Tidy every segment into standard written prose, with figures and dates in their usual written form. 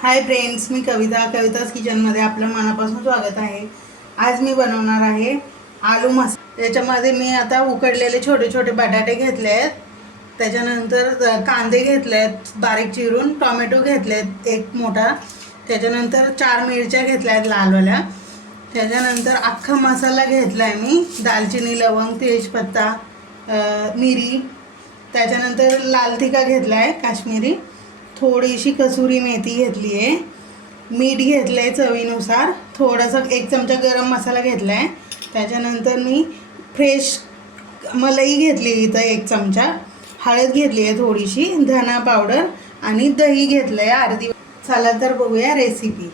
Hi friends, मी कविताज किचनमध्ये आपलं मनापासून स्वागत आहे। आज मी बनवणार आहे आलू मसाला। त्याच्यामध्ये मी आता उकडलेले छोटे छोटे बटाटे घेतले आहेत, त्याच्यानंतर कांदे घेतले आहेत बारीक चिरून, टोमॅटो घेतलेत एक मोठा, त्याच्यानंतर 4 मिरच्या घेतल्या आहेत लालवाल्या, त्याच्यानंतर अख्खा मसाला घेतला आहे मी, दालचिनी, लवंग, तेजपत्ता, मिरी, त्याच्यानंतर लाल तिखट घेतला आहे काश्मीरी, थोडीशी कसुरी मेथी घेतली आहे, मीठ घेतलं आहे चवीनुसार, थोडासा 1 चमचा गरम मसाला घेतला आहे, त्याच्यानंतर मी फ्रेश मलाई घेतली इथं 1 चमचा, हळद घेतली आहे थोडीशी, धना पावडर आणि दही घेतलं आहे अर्धी। चला तर बघूया रेसिपी।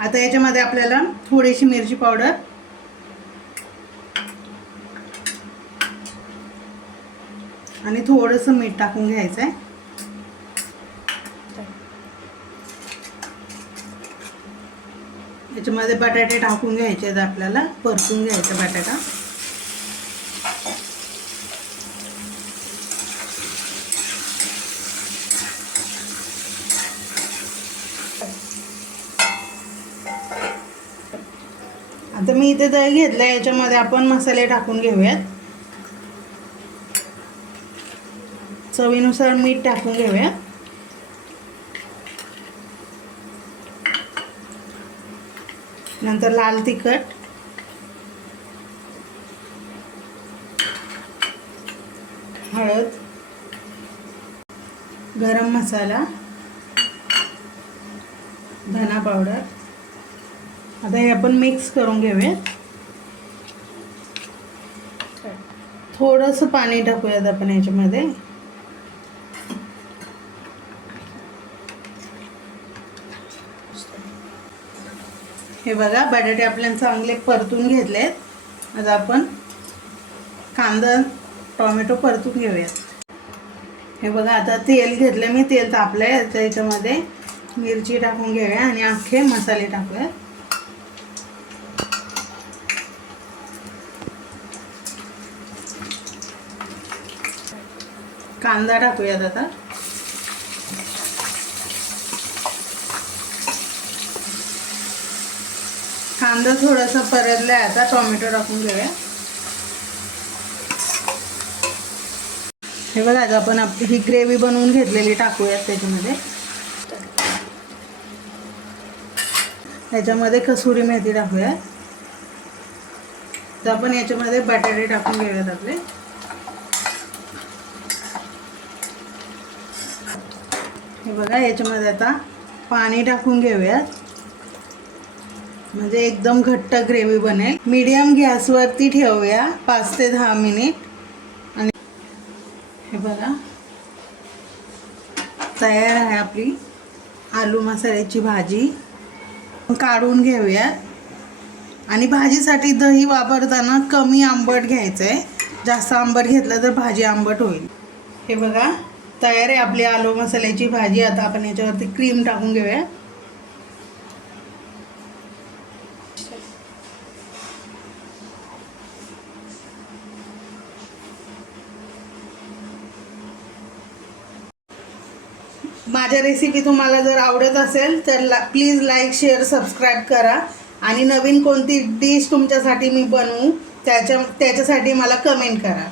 आता याच्यामध्ये आपल्याला थोडीशी मिरची पावडर, आणि थोडंसं मीठ टाकून घ्यायचं आहे। याच्यामध्ये बटाटे टाकून घ्यायचे आहेत, आपल्याला परतून घ्यायचा बटाटा। आता मी इथे दही घेतलं, याच्यामध्ये आपण मसाले टाकून घेऊयात। चवीनुसार मीठ टाकून घेऊया, नंतर लाल तिखट, हळद, गरम मसाला, धना पावडर। आता हे आपण मिक्स करून घेऊया। थोडंसं पाणी टाकूयात आपण याच्यामध्ये। हे बघा, बटाटे आपल्याला चांगले परतून घेतलेत। आता आपण कांदा, टोमॅटो परतून घेऊयात। हे बघा, आता तेल घेतलं मी, तेल तापलंय, त्याच्यामध्ये मिरची टाकून घेऊया आणि अख्खे मसाले टाकूया। कांदा टाकूयात आता, कांदा थोडासा परतलाय, आता टोमॅटो टाकून घेऊया। हे बघा, आता आपण आपली ही ग्रेव्ही बनवून घेतलेली टाकूयात त्याच्यामध्ये। याच्यामध्ये कसुरी मेथी टाकूया। तर आपण याच्यामध्ये बटाटे टाकून घेऊयात आपले। हे बघा, याच्यामध्ये आता पाणी टाकून घेऊयात, म्हणजे एकदम घट्ट ग्रेव्ही बनेल। मीडियम गॅसवरती ठेवूया 5 ते 10 मिनिट। आणि हे बघा, तयार आहे आपली आलू मसाल्याची भाजी। काढून घेऊया, आणि भाजीसाठी दही वापरताना कमी आंबट घ्यायचं आहे, जास्त आंबट घेतलं तर भाजी आंबट होईल। हे बघा, तयार आहे आपली आलू मसाल्याची भाजी। आता आपण याच्यावरती क्रीम टाकून घेऊया। माझ्या रेसिपी तुम्हाला जर आवडत असेल तर प्लीज लाईक, शेअर, सबस्क्राईब करा, आणि नवीन कोणती डिश तुमच्यासाठी मी बनवू त्याच्यासाठी मला कमेंट करा।